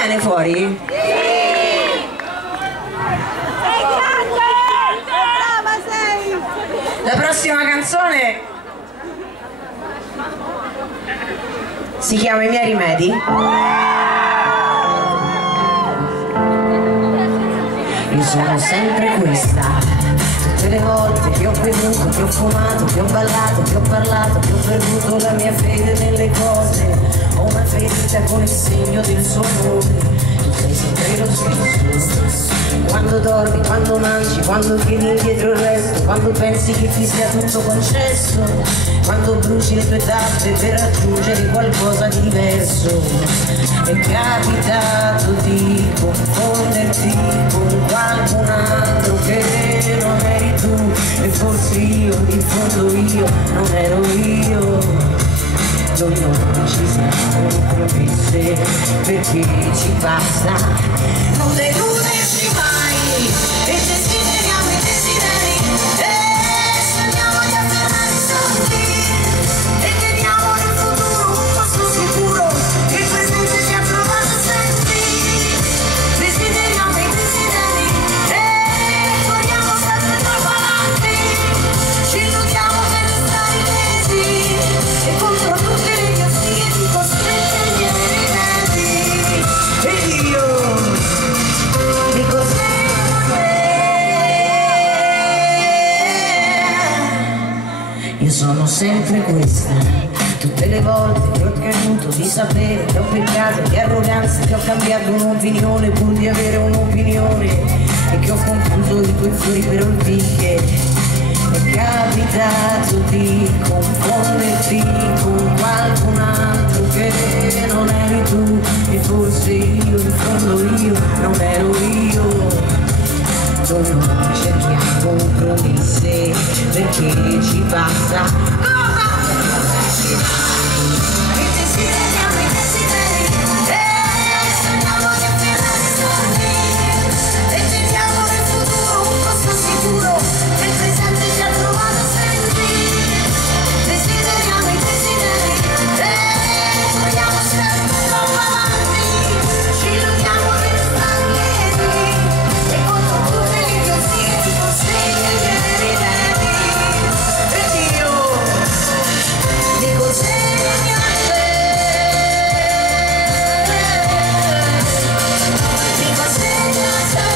bene fuori? Sì! Brava sei! La prossima canzone si chiama I miei rimedi. Io sono sempre questa. Tutte le volte che ho bevuto, che ho fumato, che ho ballato, che ho parlato, che ho perduto la mia fede nelle cose, ho una ferita con il segno del suo nome. Tu sei sempre lo stesso. Quando dormi, quando mangi, quando chiedi indietro il resto, quando pensi che ti sia tutto concesso, quando bruci le tue tappe per raggiungere qualcosa di diverso. È capitato di confonderti con qualcun altro che non eri tu, e forse io, in fondo io, non ero io. Noi non ci siamo promesse perché ci basta non deluderci mai, e desideriamo i desideri e sogniamo di afferrare i sogni, e vediamo nel futuro un posto sicuro che il presente ci ha trovato sempre. Desideriamo i desideri e corriamo sempre troppo avanti, ci illudiamo per restare tesi e contro tutte le idiozie di costretti ai miei rimedi. Ed io dico sempre, io sono sempre questa. Tutte le volte che ho creduto di sapere, che ho peccato di arroganza, che ho cambiato un'opinione pur di avere un'opinione, e che ho confuso i tuoi fiori per ortiche. È capitato di confonderti con qualcun altro che non eri tu, e forse io, in fondo io, non ero io. Noi non cerchiamo promesse perché ci basta. E desideriamo i desideri e sogniamo di afferrare i sogni, e vediamo nel futuro un posto sicuro che il presente ci ha trovato sempre. Desideriamo i desideri e vogliamo sempre troppo avanti, ci illudiamo per restare lieti e contro tutte le idiozie di costretti ai miei rimedi. Ed io dico sempre a te, dico sempre a te.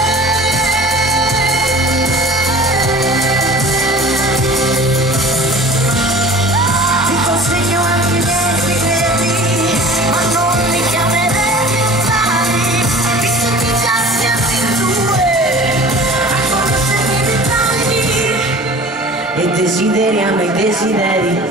Ti consegno anche i miei segreti, ma non li chiamerei mentali, visto che già siamo in due a conoscermi i dettagli. E desideriamo i desideri